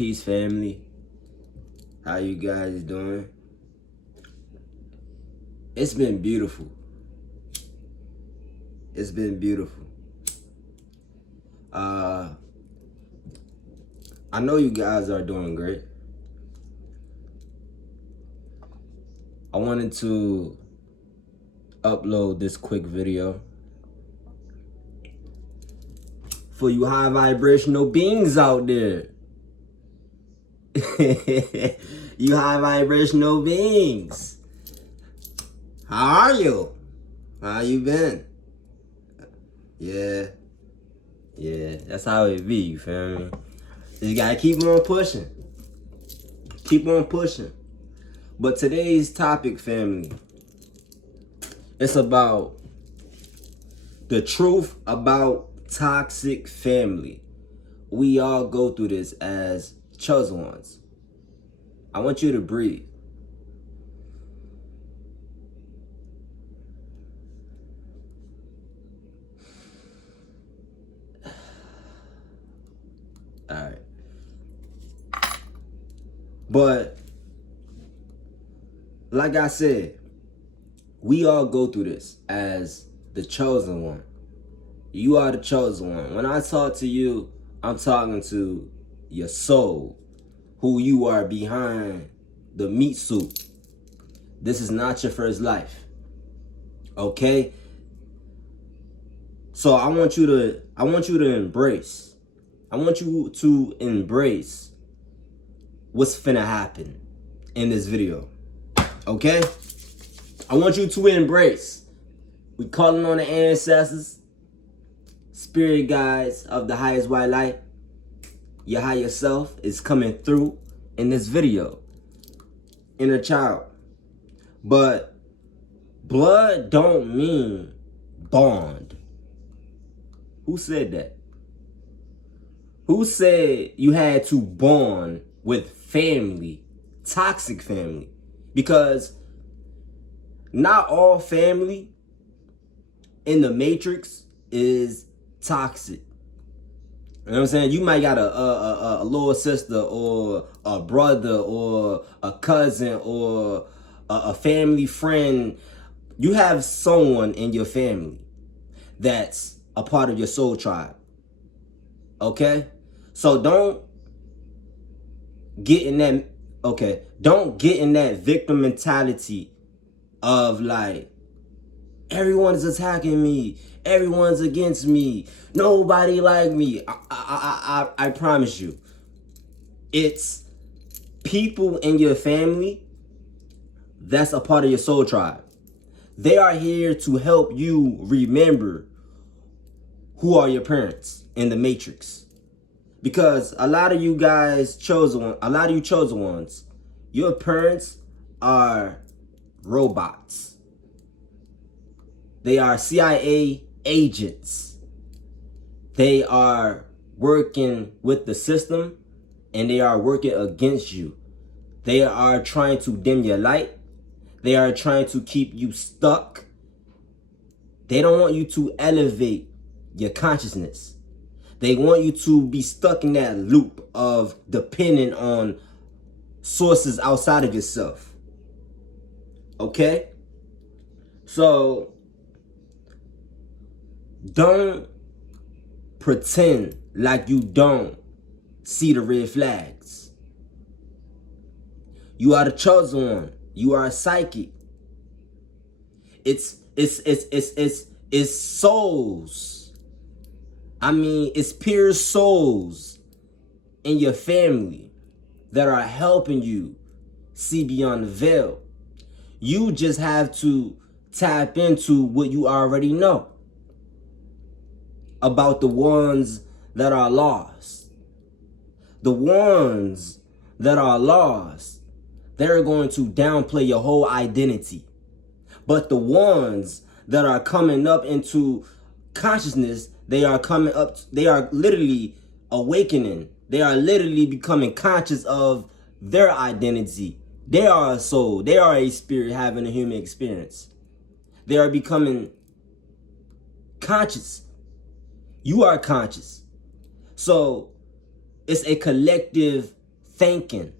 Peace, family. How you guys doing? It's been beautiful. It's been beautiful. I know you guys are doing great. I wanted to upload this quick video for you high vibrational beings out there. You high vibrational beings. How are you? How you been? Yeah, that's how it be, you feel me? You gotta keep on pushing. Keep on pushing. But today's topic, family, it's about the truth about toxic family. We all go through this as chosen ones. I want you to breathe. All right. But like I said, we all go through this as the chosen one. You are the chosen one. When I talk to you, I'm talking to your soul, who you are behind the meat suit. This is not your first life. Okay? So I want you to embrace. I want you to embrace what's finna happen in this video. Okay? I want you to embrace. We calling on the ancestors, spirit guides of the highest white light. Your higher self is coming through in this video. Inner child. But blood don't mean bond. Who said that? Who said you had to bond with family, toxic family? Because not all family in the matrix is toxic. You know what I'm saying? You might got a little sister or a brother or a cousin or a family friend. You have someone in your family that's a part of your soul tribe. Okay? So don't get in that victim mentality of like, everyone's attacking me, everyone's against me, nobody like me. I promise you, it's people in your family that's a part of your soul tribe. They are here to help you remember who are your parents in the matrix. Because a lot of you chosen ones, your parents are robots. They are CIA agents. They are working with the system and they are working against you. They are trying to dim your light. They are trying to keep you stuck. They don't want you to elevate your consciousness. They want you to be stuck in that loop of depending on sources outside of yourself. Okay? So don't pretend like you don't see the red flags. You are the chosen one. You are a psychic. It's souls. I mean, it's pure souls in your family that are helping you see beyond the veil. You just have to tap into what you already know about the ones that are lost. The ones that are lost, they're going to downplay your whole identity. But the ones that are coming up into consciousness, they are literally awakening. They are literally becoming conscious of their identity. They are a soul. They are a spirit having a human experience. They are becoming conscious. You are conscious. So it's a collective thinking.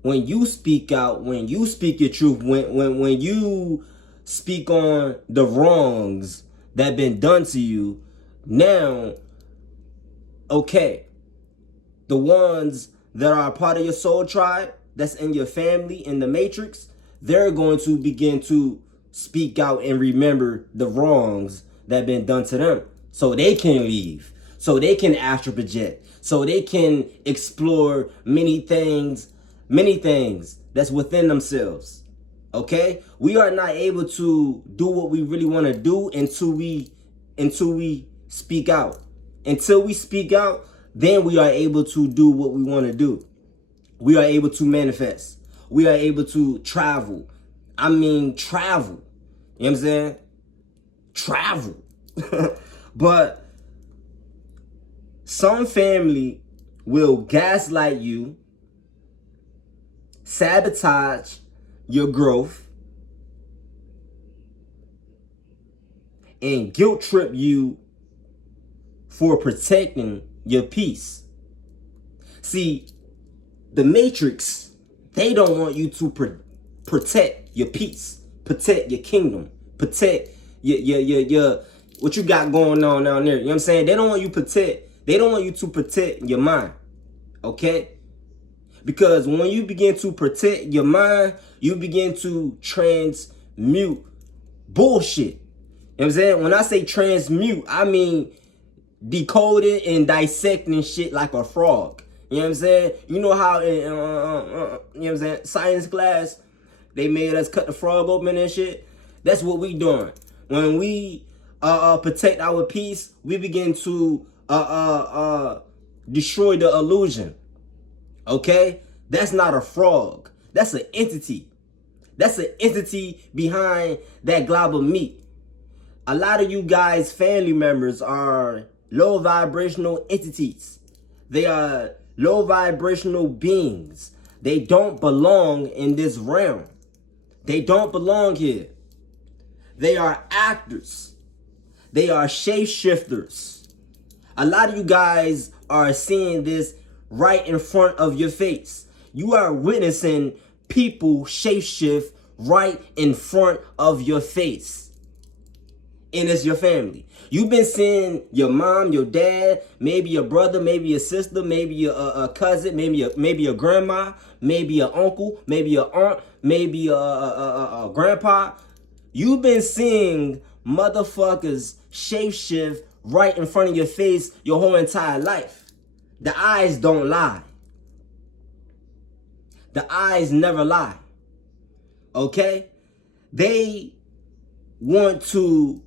When you speak out, when you speak your truth, when you speak on the wrongs that been done to you, now, okay, the ones that are a part of your soul tribe, that's in your family, in the matrix, they're going to begin to speak out and remember the wrongs that have been done to them, so they can leave, so they can astral project, so they can explore many things that's within themselves. Okay, we are not able to do what we really want to do until we speak out. Until we speak out, then we are able to do what we want to do. We are able to manifest. We are able to travel. I mean, travel. You know what I'm saying? Travel. But some family will gaslight you, sabotage your growth, and guilt trip you for protecting your peace. See, the Matrix, they don't want you to protect your peace, protect your kingdom, protect your what you got going on down there. You know what I'm saying? They don't want you to protect your mind. Okay? Because when you begin to protect your mind, you begin to transmute bullshit. You know what I'm saying? When I say transmute, I mean decoding and dissecting shit like a frog. You know what I'm saying? You know how in you know what I'm saying, science class, they made us cut the frog open and shit? That's what we doing. When we protect our peace, we begin to destroy the illusion. Okay? That's not a frog. That's an entity. That's an entity behind that glob of meat. A lot of you guys' family members are low vibrational entities. They are low vibrational beings. They don't belong in this realm. They don't belong here. They are actors. They are shapeshifters. A lot of you guys are seeing this right in front of your face. You are witnessing people shapeshift right in front of your face. And it's your family. You've been seeing your mom, your dad, maybe your brother, maybe your sister, maybe your cousin, maybe your grandma, maybe your uncle, maybe your aunt, maybe your grandpa. You've been seeing motherfuckers shapeshift right in front of your face your whole entire life. The eyes don't lie. The eyes never lie. Okay? They want to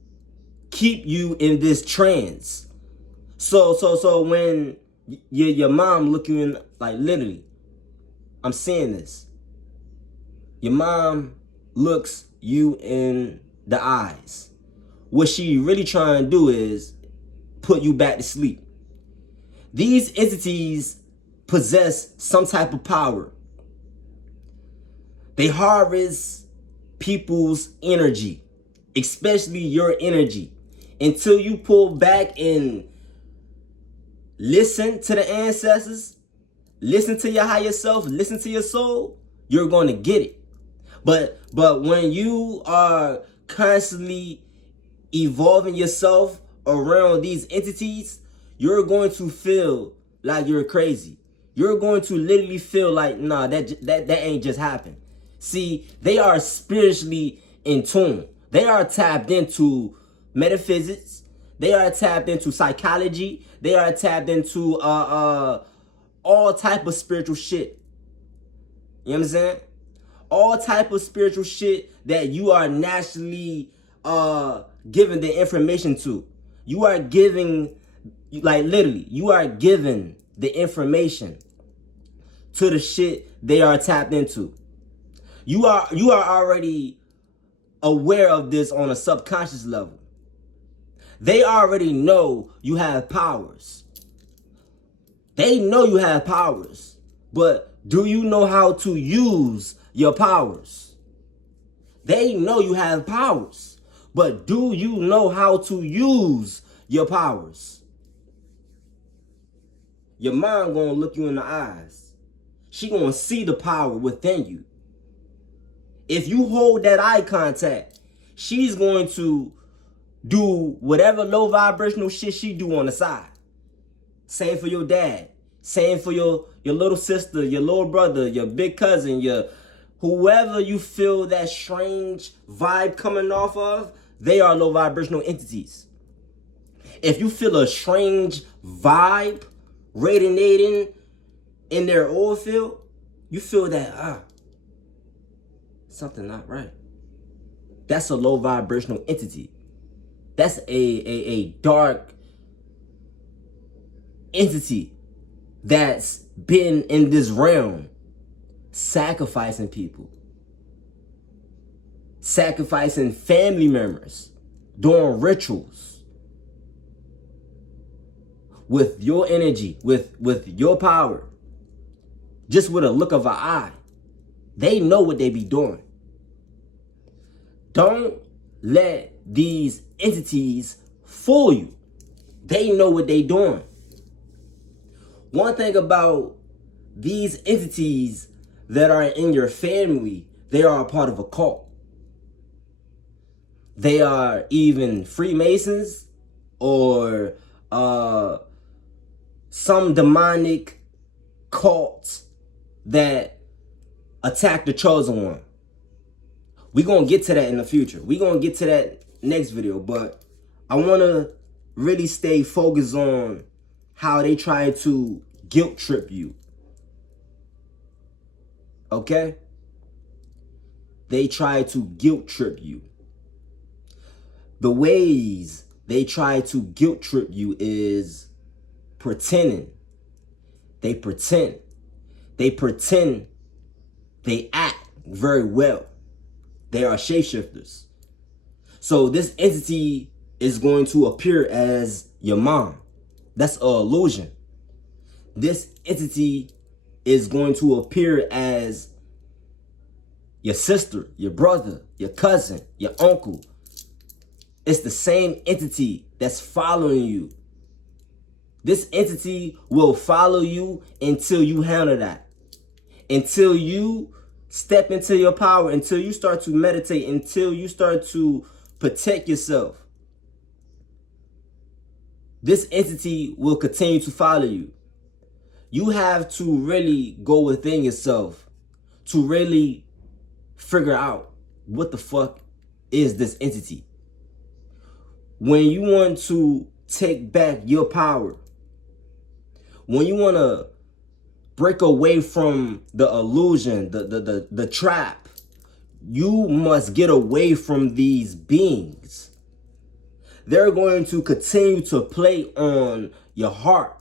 keep you in this trance. So when your mom look you in, like literally, I'm saying this. Your mom looks you in the eyes. What she really trying to do is put you back to sleep. These entities possess some type of power. They harvest people's energy, especially your energy. Until you pull back and listen to the ancestors, listen to your higher self, listen to your soul, you're going to get it. But when you are constantly evolving yourself around these entities, you're going to feel like you're crazy. You're going to literally feel like, nah, that ain't just happened. See, they are spiritually in tune. They are tapped into metaphysics. They are tapped into psychology. They are tapped into all type of spiritual shit. You know what I'm saying? All type of spiritual shit that you are naturally giving the information to. You are giving, like literally, you are giving the information to the shit they are tapped into. You are already aware of this on a subconscious level. They already know you have powers. They know you have powers. But do you know how to use your powers? They know you have powers. But do you know how to use your powers? Your mom gonna look you in the eyes. She gonna see the power within you. If you hold that eye contact, she's going to do whatever low vibrational shit she do on the side. Same for your dad. Same for your little sister, your little brother, your big cousin, your whoever you feel that strange vibe coming off of, they are low vibrational entities. If you feel a strange vibe radiating in their oil field, you feel that, something not right. That's a low vibrational entity. That's a dark entity that's been in this realm, sacrificing people, sacrificing family members, doing rituals with your energy, with your power, just with a look of an eye. They know what they be doing. Don't let these entities fool you. They know what they doing. One thing about these entities that are in your family, they are a part of a cult. They are even Freemasons or some demonic cult that attack the chosen one. We're going to get to that in the future. We're going to get to that next video, but I want to really stay focused on how they try to guilt trip you. Okay? They try to guilt trip you. The ways they try to guilt trip you is pretending. They pretend. They pretend they act very well. They are shapeshifters. So this entity is going to appear as your mom. That's an illusion. This entity is going to appear as your sister, your brother, your cousin, your uncle. It's the same entity that's following you. This entity will follow you until you handle that. Until you step into your power, until you start to meditate, until you start to protect yourself. This entity will continue to follow you. You have to really go within yourself to really figure out what the fuck is this entity. When you want to take back your power, when you want to break away from the illusion, the trap, you must get away from these beings. They're going to continue to play on your heart.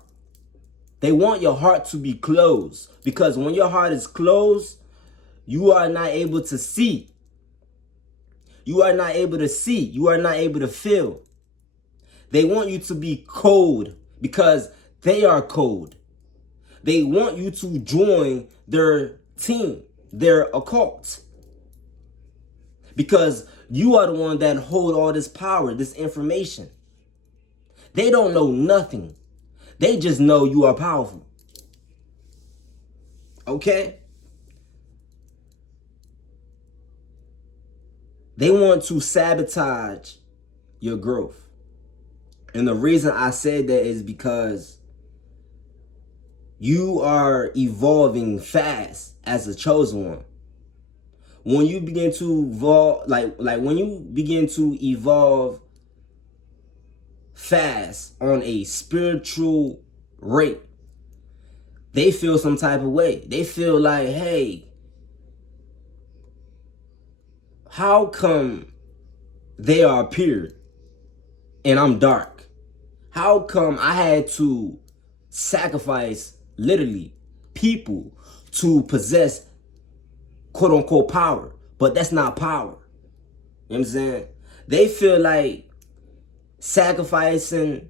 They want your heart to be closed, because when your heart is closed, you are not able to see. You are not able to see. You are not able to feel. They want you to be cold because they are cold. They want you to join their team, their occult, because you are the one that hold all this power, this information. They don't know nothing. They just know you are powerful. Okay? They want to sabotage your growth. And the reason I said that is because you are evolving fast as a chosen one. When you begin to evolve, like when you begin to evolve fast on a spiritual rate, they feel some type of way. They feel like, hey, how come they are pure and I'm dark? How come I had to sacrifice literally people to possess quote unquote power? But that's not power. You know what I'm saying? They feel like sacrificing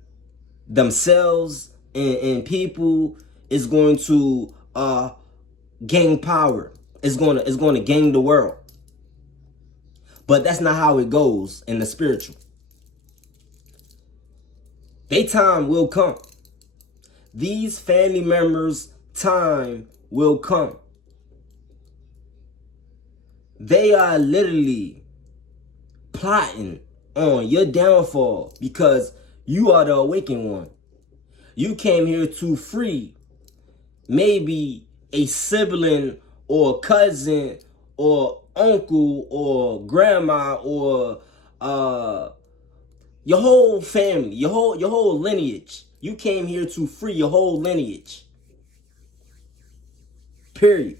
themselves and people is going to gain power. It's going to gain the world. But that's not how it goes in the spiritual. Their time will come. These family members' time will come. They are literally plotting on your downfall because you are the awakened one. You came here to free maybe a sibling or cousin or uncle or grandma or your whole family, your whole lineage. You came here to free your whole lineage. Period.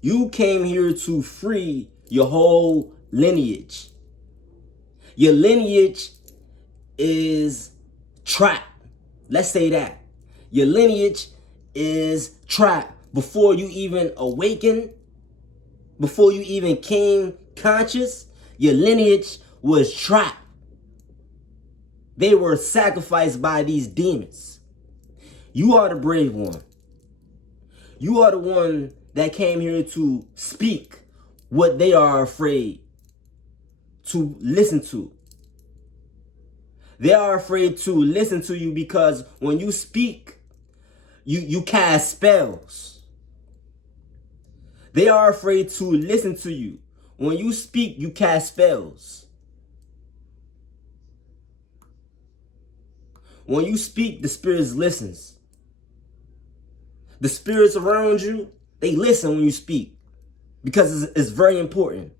You came here to free your whole lineage. Your lineage is trapped. Let's say that. Your lineage is trapped. Before you even awakened, before you even came conscious, your lineage was trapped. They were sacrificed by these demons. You are the brave one. You are the one that came here to speak what they are afraid to listen to. They are afraid to listen to you because when you speak, you cast spells. They are afraid to listen to you. When you speak, you cast spells. When you speak, the spirits listens. The spirits around you, they listen when you speak because it's very important.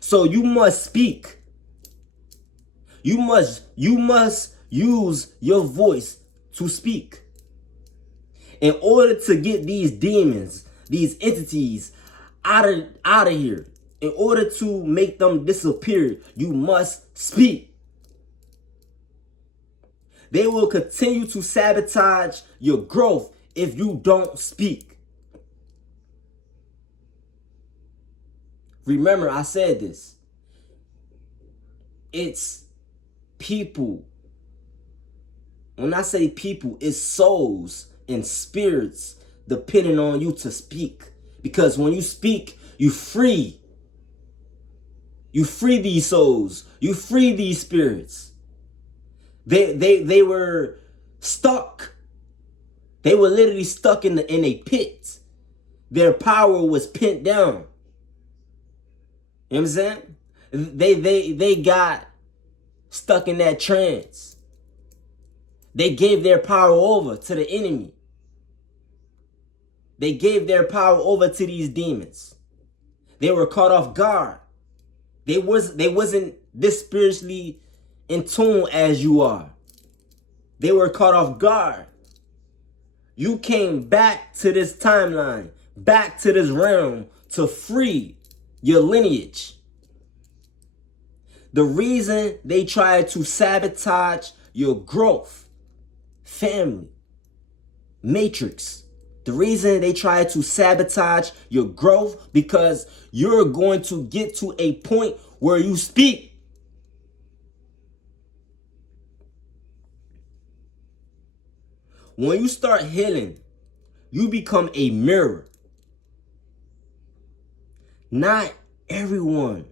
So you must speak. You must use your voice to speak. In order to get these demons, these entities out of here, in order to make them disappear, you must speak. They will continue to sabotage your growth if you don't speak. Remember, I said this. It's people. When I say people, it's souls and spirits depending on you to speak. Because when you speak, you free. You free these souls. You free these spirits. They were stuck. They were literally stuck in a pit. Their power was pinned down. You know what I'm saying? They got stuck in that trance. They gave their power over to the enemy. They gave their power over to these demons. They were caught off guard. They wasn't this spiritually in tune as you are. They were caught off guard. You came back to this timeline, back to this realm to free your lineage. The reason they tried to sabotage your growth, family, matrix. The reason they tried to sabotage your growth because you're going to get to a point where you speak. When you start healing, you become a mirror. Not everyone,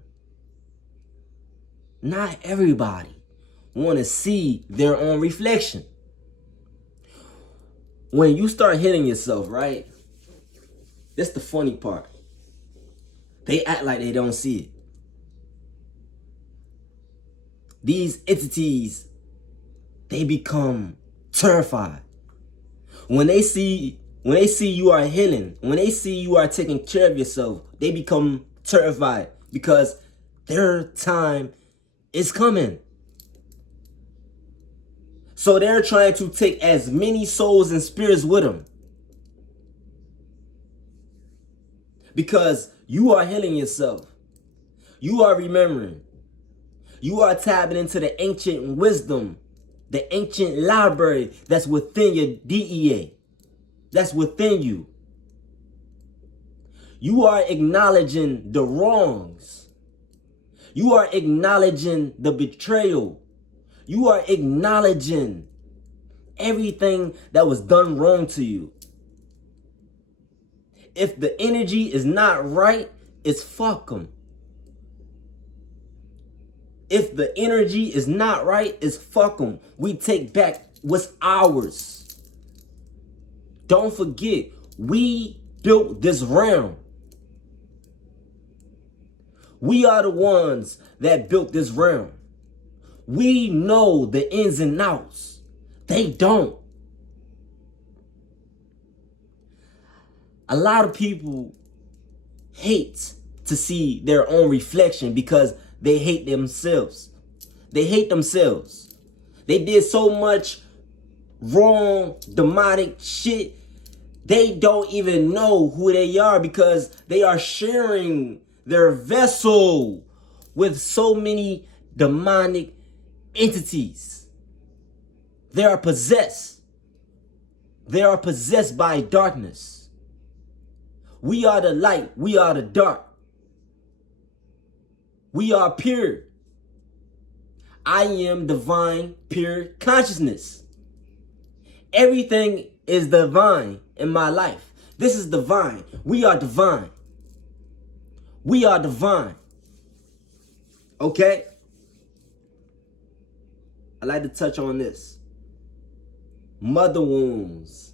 not everybody want to see their own reflection. When you start hitting yourself, right? That's the funny part. They act like they don't see it. These entities, they become terrified. When they see you are healing, when they see you are taking care of yourself, they become terrified because their time is coming. So they're trying to take as many souls and spirits with them. Because you are healing yourself. You are remembering. You are tapping into the ancient wisdom, the ancient library that's within your DEA. That's within you. You are acknowledging the wrongs. You are acknowledging the betrayal. You are acknowledging everything that was done wrong to you. If the energy is not right, it's fuck 'em. If the energy is not right, it's fuck 'em. We take back what's ours. Don't forget, we built this realm. We are the ones that built this realm. We know the ins and outs. They don't. A lot of people hate to see their own reflection because they hate themselves. They hate themselves. They did so much wrong, demonic shit. They don't even know who they are because they are sharing their vessel with so many demonic entities. They are possessed. They are possessed by darkness. We are the light. We are the dark. We are pure. I am divine, pure consciousness. Everything is divine in my life. This is divine. We are divine. We are divine. Okay? I like to touch on this. Mother wounds.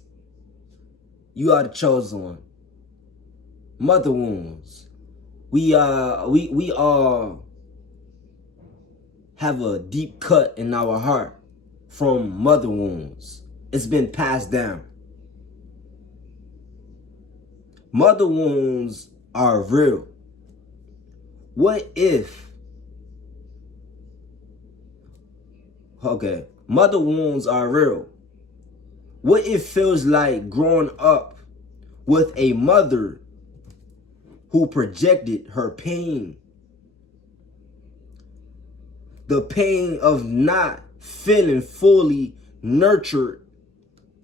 You are the chosen one. Mother wounds. We all have a deep cut in our heart from mother wounds. It's been passed down. Mother wounds are real. What if, mother wounds are real. What it feels like growing up with a mother who projected her pain. The pain of not feeling fully nurtured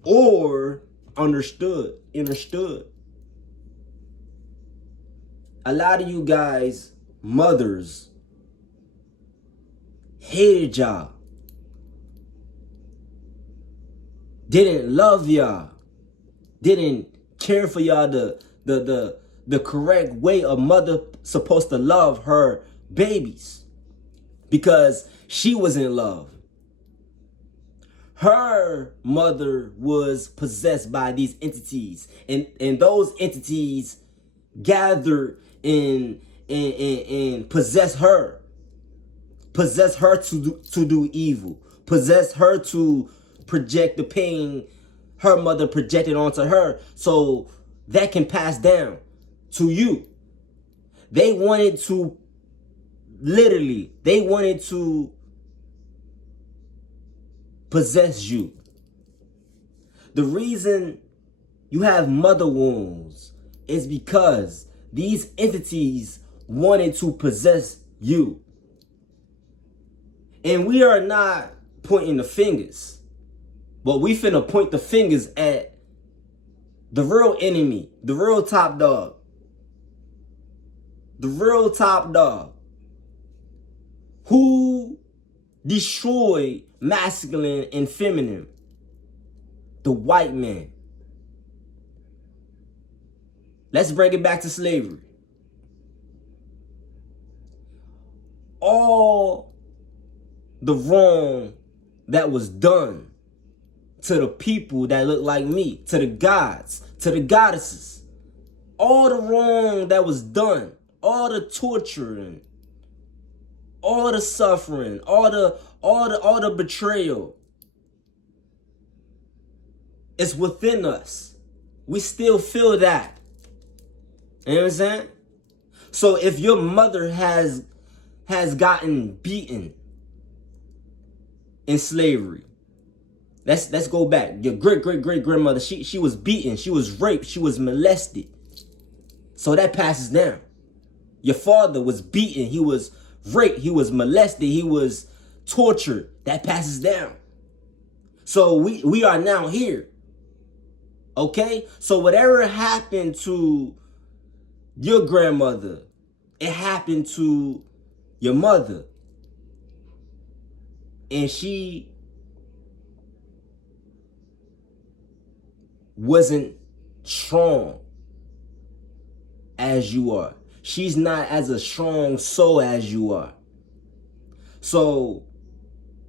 or understood. A lot of you guys, mothers, hated y'all. Didn't love y'all. Didn't care for y'all the correct way a mother supposed to love her babies. Because she was in love. Her mother was possessed by these entities. And those entities gathered and possess her. Possess her to do evil. Possess her to project the pain her mother projected onto her, so that can pass down to you. They wanted to possess you. The reason you have mother wounds is because these entities wanted to possess you. And we are not pointing the fingers, but we finna point the fingers at the real enemy, the real top dog. The real top dog who destroyed masculine and feminine. The white man. Let's bring it back to slavery. All the wrong that was done to the people that look like me, to the gods, to the goddesses, all the wrong that was done, all the torturing, all the suffering, all the betrayal, it's within us. We still feel that. You know what I'm saying? So if your mother has gotten beaten in slavery, let's go back. Your great-great-great-grandmother, she was beaten, she was raped, she was molested. So that passes down. Your father was beaten, he was raped, he was molested, he was tortured. That passes down. So we are now here. Okay? So whatever happened to your grandmother, it happened to your mother. And she wasn't strong as you are. She's not as a strong soul as you are. So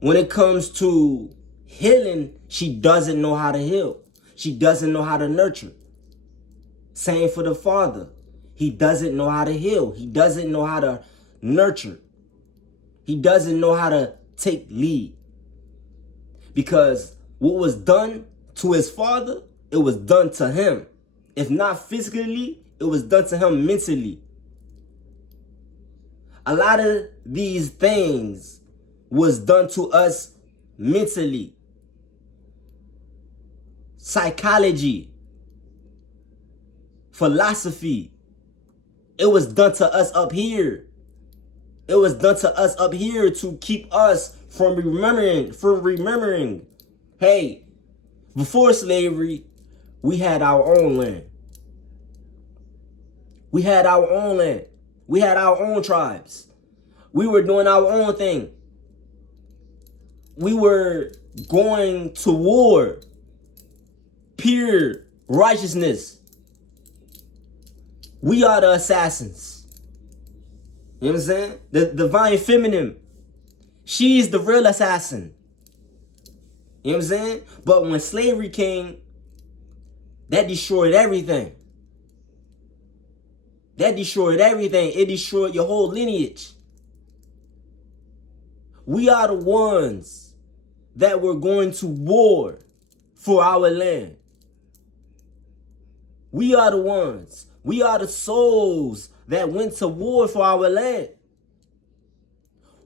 when it comes to healing, she doesn't know how to heal. She doesn't know how to nurture. Same for the father. He doesn't know how to heal. He doesn't know how to nurture. He doesn't know how to take lead. Because what was done to his father, it was done to him. If not physically, it was done to him mentally. A lot of these things was done to us mentally. Psychology, philosophy. It was done to us up here. It was done to us up here to keep us from remembering. Hey, before slavery, we had our own land. We had our own land. We had our own tribes. We were doing our own thing. We were going to war. Pure righteousness. We are the assassins. You know what I'm saying? The divine feminine. She's the real assassin. You know what I'm saying? But when slavery came, that destroyed everything. That destroyed everything. It destroyed your whole lineage. We are the ones that were going to war for our land. We are the ones. We are the souls that went to war for our land.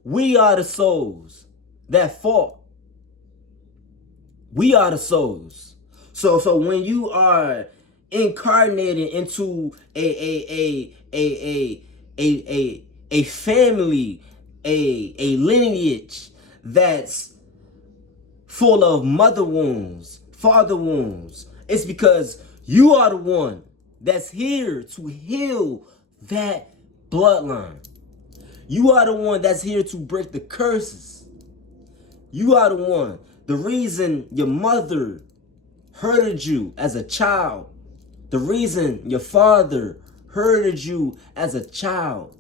We are the souls that fought. We are the souls. So when you are incarnated into a family, a lineage that's full of mother wounds, father wounds, it's because you are the one that's here to heal that bloodline. You are the one that's here to break the curses. You are the one. The reason your mother hurted you as a child, the reason your father hurted you as a child,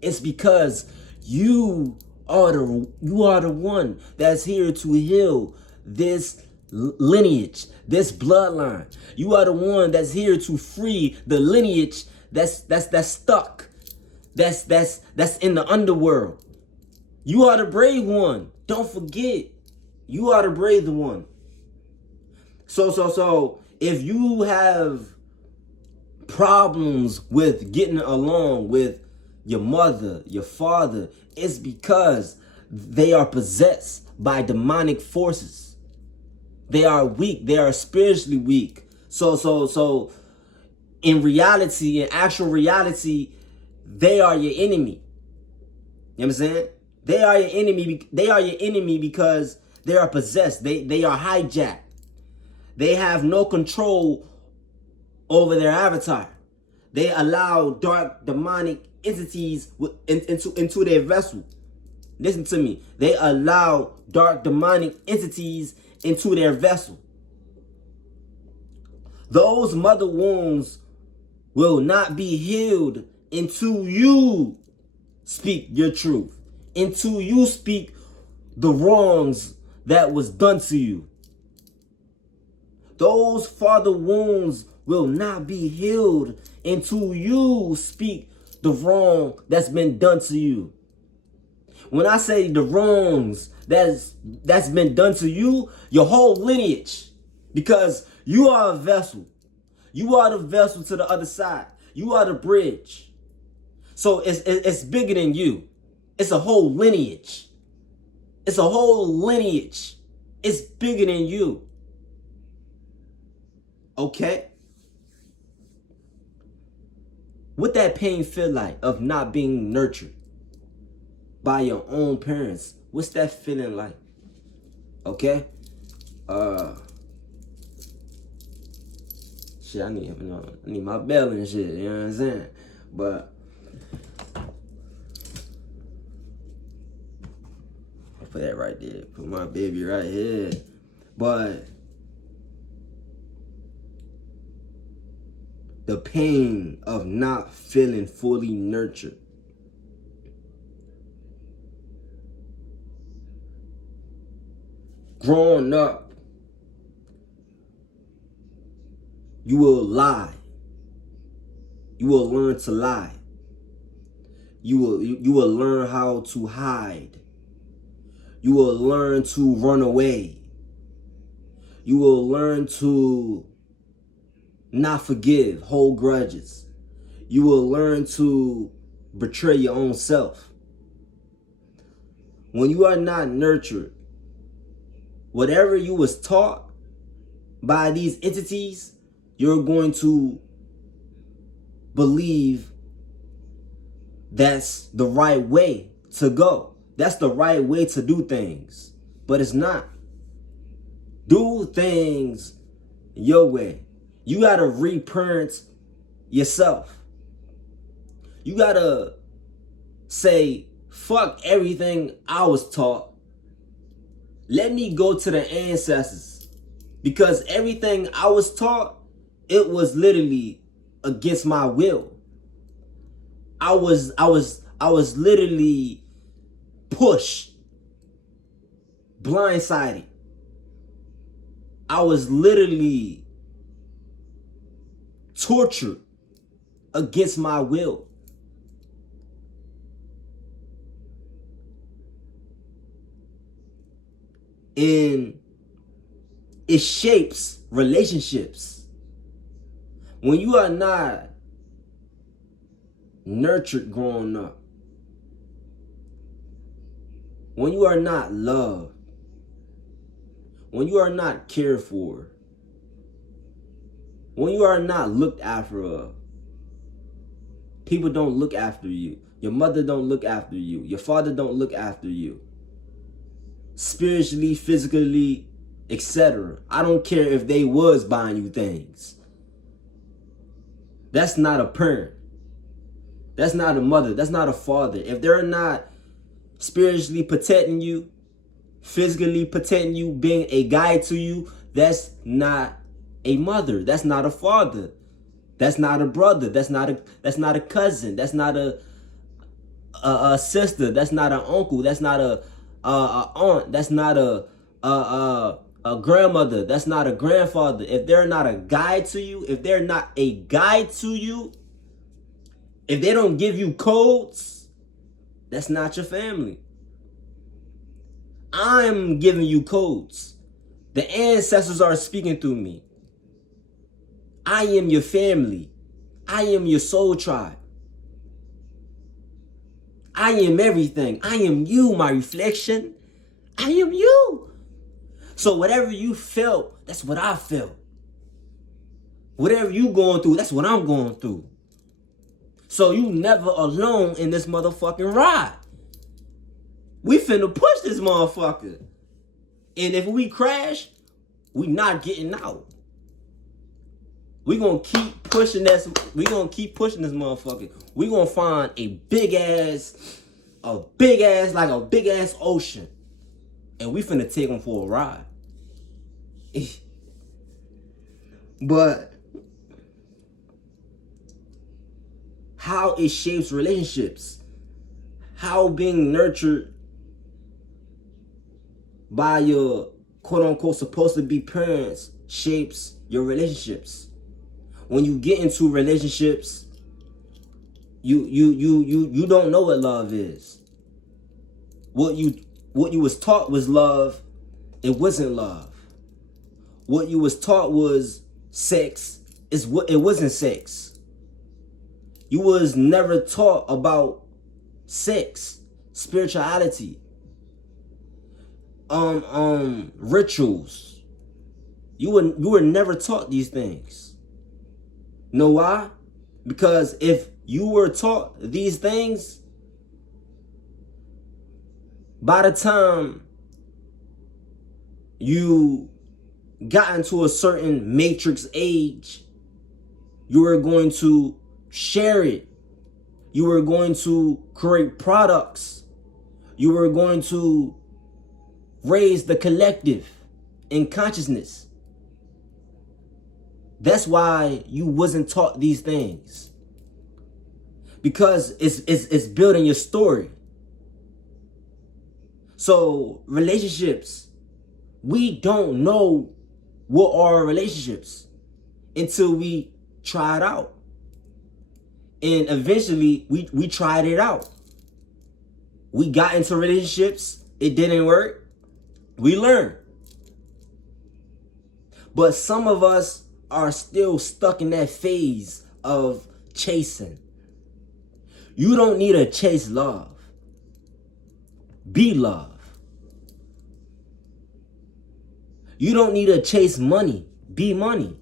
is because you are the one that's here to heal this lineage, this bloodline. You are the one that's here to free the lineage that's stuck, that's in the underworld. You are the brave one. Don't forget, you are the brave one. So if you have problems with getting along with your mother, your father, it's because they are possessed by demonic forces. They are weak. They are spiritually weak. So in reality, in actual reality, they are your enemy. You know what I'm saying? They are your enemy. They are your enemy because they are possessed. They are hijacked. They have no control over their avatar. They allow dark demonic entities into their vessel. Listen to me. They allow dark demonic entities into their vessel. Those mother wounds will not be healed until you speak your truth, until you speak the wrongs that was done to you. Those father wounds will not be healed until you speak the wrong that's been done to you. When I say the wrongs that's been done to you, your whole lineage, because you are a vessel. You are the vessel to the other side. You are the bridge. So it's bigger than you. It's a whole lineage. It's a whole lineage. It's bigger than you. Okay? What that pain feel like of not being nurtured by your own parents? What's that feeling like? Okay? Shit, I need my bell and shit, you know what I'm saying? But I'll put that right there. Put my baby right here. But the pain of not feeling fully nurtured. Growing up You will lie. You will learn to lie. You will learn how to hide. You will learn to run away. You will learn to not forgive, hold grudges. You will learn to betray your own self. When you are not nurtured, whatever you was taught by these entities, you're going to believe that's the right way to go. That's the right way to do things. But it's not. Do things your way. You gotta reparent yourself. You gotta say, fuck everything I was taught. Let me go to the ancestors. Because everything I was taught, it was literally against my will. I was literally pushed, blindsided. I was literally tortured against my will. And it shapes relationships. When you are not nurtured growing up, when you are not loved, when you are not cared for, when you are not looked after, people don't look after you. Your mother don't look after you. Your father don't look after you. Spiritually, physically, etc. I don't care if they was buying you things. That's not a parent. That's not a mother. That's not a father. If they're not spiritually protecting you, physically protecting you, being a guide to you, that's not a mother. That's not a father. That's not a brother. That's not a cousin. That's not a sister. That's not an uncle. That's not a aunt. That's not a grandmother. That's not a grandfather. If they're not a guide to you, if they're not a guide to you, if they don't give you codes, that's not your family. I'm giving you codes. The ancestors are speaking through me. I am your family. I am your soul tribe. I am everything. I am you, my reflection. I am you. So whatever you felt, that's what I felt. Whatever you going through, that's what I'm going through. So you never alone in this motherfucking ride. We finna push this motherfucker. And if we crash, we not getting out. We gonna keep pushing this. We gonna keep pushing this motherfucker. We gonna find a big ass ocean. And we finna take them for a ride. But how it shapes relationships, how being nurtured by your quote unquote supposed to be parents shapes your relationships. When you get into relationships, you don't know what love is. What you was taught was love, it wasn't love. What you was taught was sex, it wasn't sex. You was never taught about sex, spirituality, rituals. You were never taught these things. Know why? Because if you were taught these things, by the time you got into a certain matrix age, you were going to share it. You were going to create products. You were going to raise the collective in consciousness. That's why you wasn't taught these things. Because it's building your story. So relationships, we don't know what are relationships. until we try it out. And eventually we tried it out. We got into relationships. It didn't work. We learned. But some of us are still stuck in that phase of chasing. You don't need to chase love. Be love. You don't need to chase money. Be money.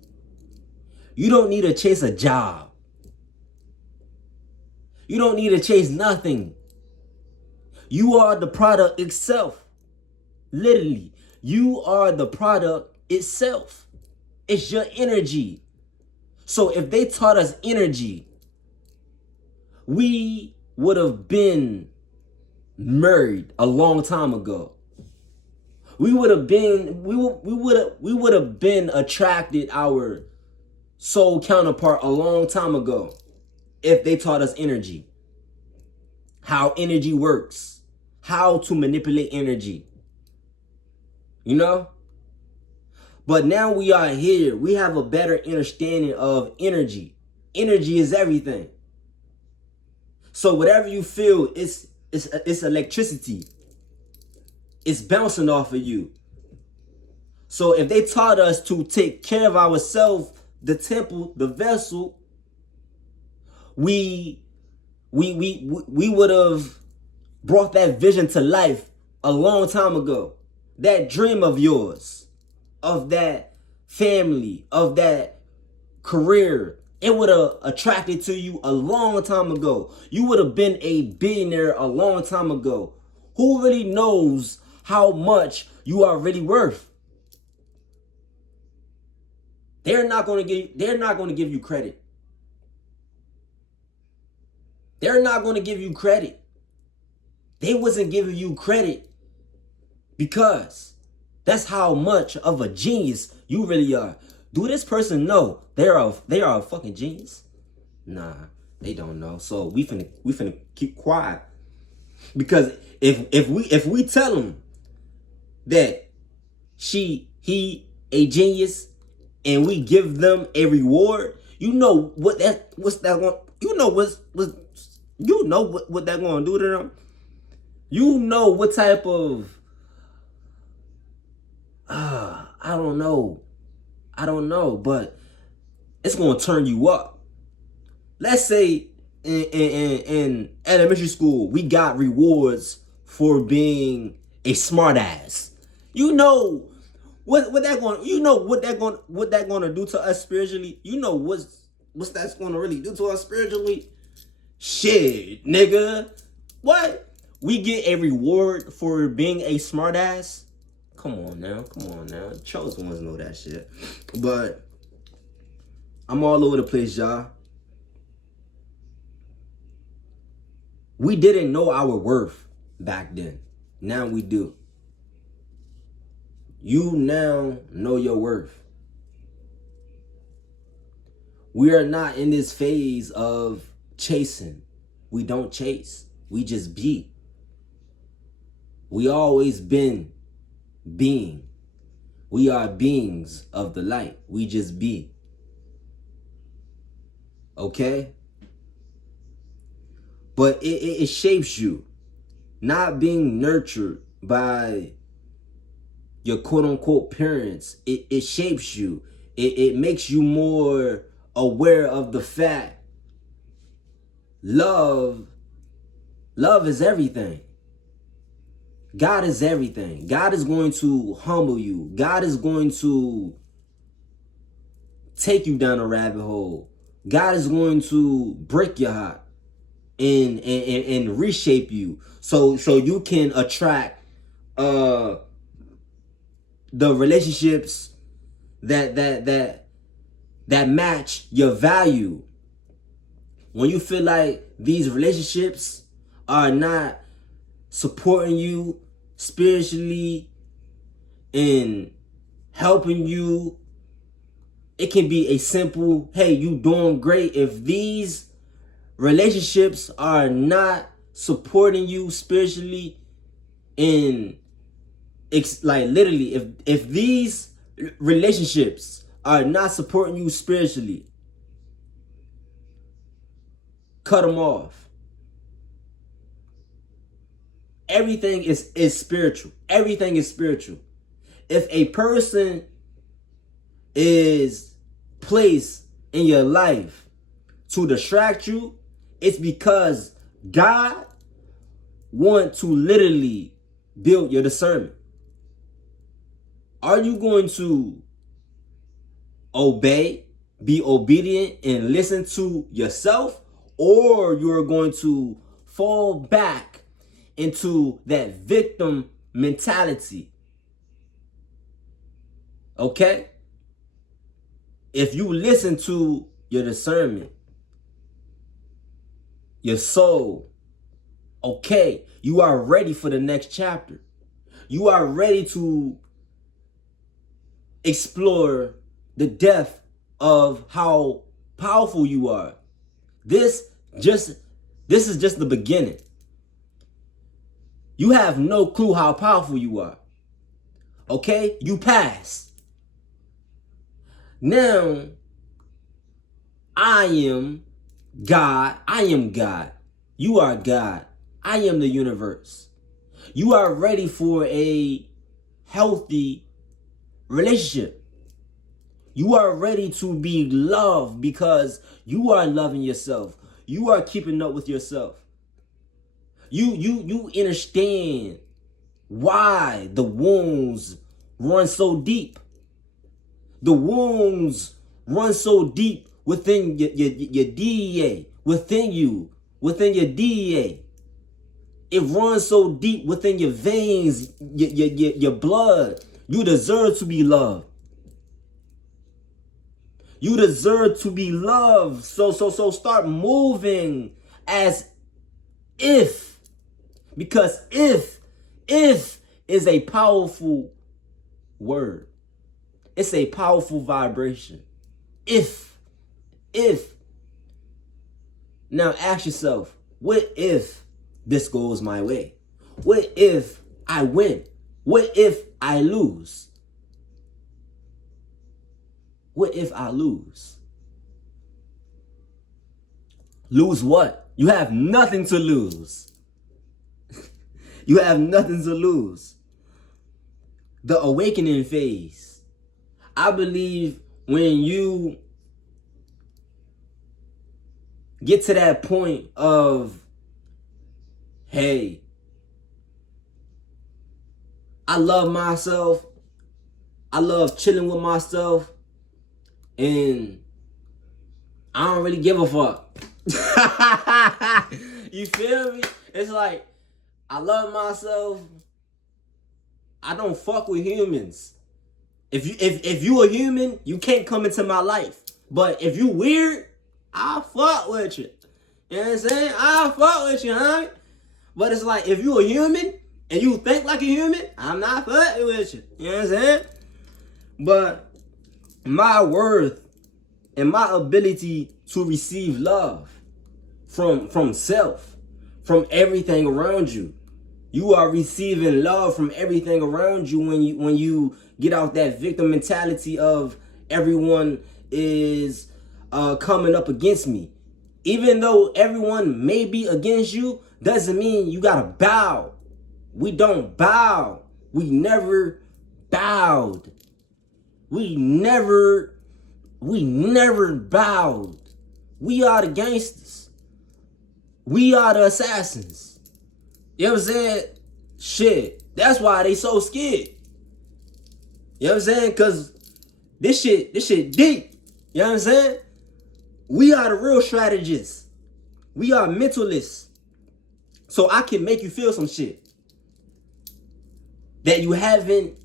You don't need to chase a job. You don't need to chase nothing. You are the product itself. Literally, you are the product itself. It's your energy. So if they taught us energy, we would have been married a long time ago. We would have been attracted our soul counterpart a long time ago if they taught us energy. How energy works. How to manipulate energy. You know? But now we are here. We have a better understanding of energy. Energy is everything. So whatever you feel, it's electricity. It's bouncing off of you. So if they taught us to take care of ourselves, the temple, the vessel, we would have brought that vision to life a long time ago. That dream of yours, of that family, of that career, it would have attracted to you a long time ago. You would have been a billionaire a long time ago. Who really knows how much you are really worth? They're not going to give you credit. They're not going to give you credit. They wasn't giving you credit because that's how much of a genius you really are. Do this person know they are a fucking genius? Nah, they don't know. So we finna keep quiet. Because if we tell them that he a genius and we give them a reward, you know what that going to do to them. You know what type of I don't know, but it's gonna turn you up. Let's say in elementary school we got rewards for being a smart ass. You know what that gonna do to us spiritually? You know what's that's gonna really do to us spiritually? Shit, nigga. What? We get a reward for being a smart ass? Come on now. Chosen ones know that shit. But I'm all over the place, y'all. We didn't know our worth back then. Now we do. You now know your worth. We are not in this phase of chasing. We don't chase. We just be. We always been being. We are beings of the light. We just be. Okay? But it shapes you. Not being nurtured by your quote-unquote parents. It shapes you. It makes you more aware of the fact love is everything. God is everything. God is going to humble you. God is going to take you down a rabbit hole. God is going to break your heart and reshape you so you can attract the relationships that match your value. When you feel like these relationships are not supporting you spiritually and helping you, it can be a simple, hey, you doing great. If these relationships are not supporting you spiritually, and like literally, if these relationships are not supporting you spiritually, cut them off. Everything is spiritual. Everything is spiritual. If a person is placed in your life to distract you, it's because God wants to literally build your discernment. Are you going to obey, be obedient, and listen to yourself, or you're going to fall back into that victim mentality? Okay? If you listen to your discernment, your soul, okay, you are ready for the next chapter. You are ready to explore the depth of how powerful you are. This is just the beginning. You have no clue how powerful you are. Okay? You passed. Now, I am God. I am God. You are God. I am the universe. You are ready for a healthy relationship. You are ready to be loved because you are loving yourself. You are keeping up with yourself. You understand why the wounds run so deep. The wounds run so deep within your DEA, within you, within your DEA. It runs so deep within your veins, your blood. You deserve to be loved. You deserve to be loved. So start moving as if. Because if is a powerful word. It's a powerful vibration. If. Now ask yourself, what if this goes my way? What if I win? What if I lose? What if I lose? Lose what? You have nothing to lose. You have nothing to lose. The awakening phase. I believe when you get to that point of, hey, I love myself. I love chilling with myself. And I don't really give a fuck. You feel me? It's like, I love myself. I don't fuck with humans. If you a human, you can't come into my life. But if you weird, I'll fuck with you. You know what I'm saying? I'll fuck with you, huh? But it's like, if you a human and you think like a human, I'm not fucking with you. You know what I'm saying? But my worth and my ability to receive love from self, from everything around you. You are receiving love from everything around you when you get out that victim mentality of everyone is coming up against me. Even though everyone may be against you, doesn't mean you gotta bow. We don't bow. We never bowed. We never bowed. We are the gangsters. We are the assassins. You know what I'm saying? Shit. That's why they so scared. You know what I'm saying? Cause this shit deep. You know what I'm saying? We are the real strategists. We are mentalists. So I can make you feel some shit that you haven't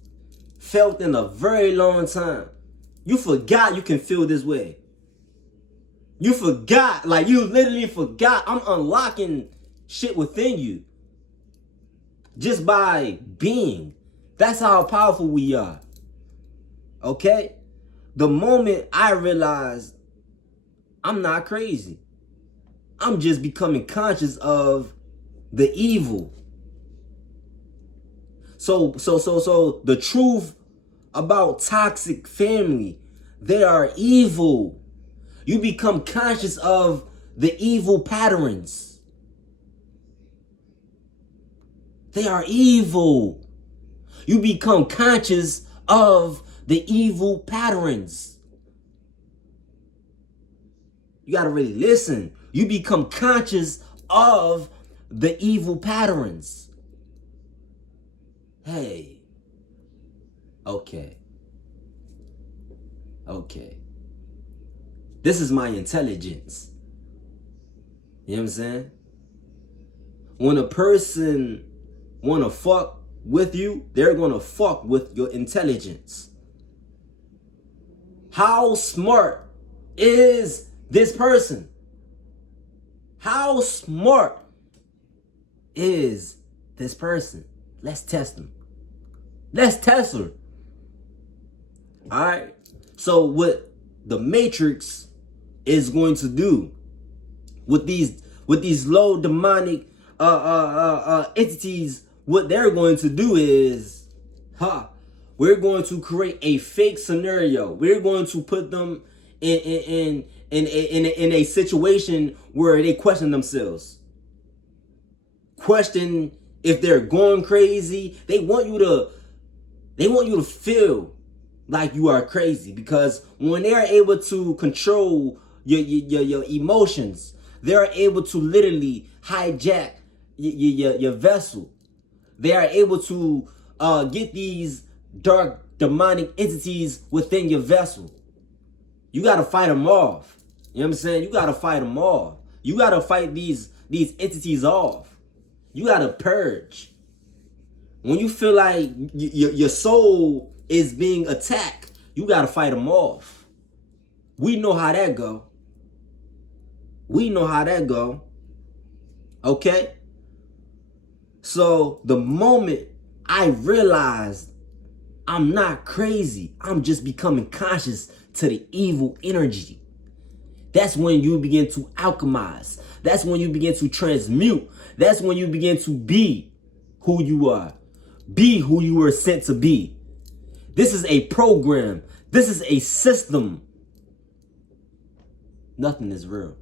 felt in a very long time. You forgot you can feel this way. You forgot, like you literally forgot. I'm unlocking shit within you just by being. That's how powerful we are. Okay? The moment I realized I'm not crazy, I'm just becoming conscious of the evil. So the truth about toxic family They are evil. You become conscious of the evil patterns. They are evil. You become conscious of the evil patterns. You got to really listen. You become conscious of the evil patterns. Hey. Okay. This is my intelligence. You know what I'm saying? When a person wanna fuck with you, they're gonna fuck with your intelligence. How smart is this person? How smart is this person? Let's test them. Let's test her. All right. So what the Matrix is going to do with these low demonic entities, what they're going to do is, we're going to create a fake scenario. We're going to put them in a situation where they question themselves, question if they're going crazy. They want you to feel like you are crazy, because when they are able to control your emotions, they are able to literally hijack your vessel. They are able to get these dark demonic entities within your vessel. You got to fight them off. You know what I'm saying? You got to fight them off. You got to fight these entities off. You got to purge. When you feel like your soul is being attacked, you got to fight them off. We know how that go. We know how that go. Okay? So the moment I realized I'm not crazy, I'm just becoming conscious to the evil energy, that's when you begin to alchemize. That's when you begin to transmute. That's when you begin to be who you are. Be who you were sent to be. This is a program. This is a system. Nothing is real.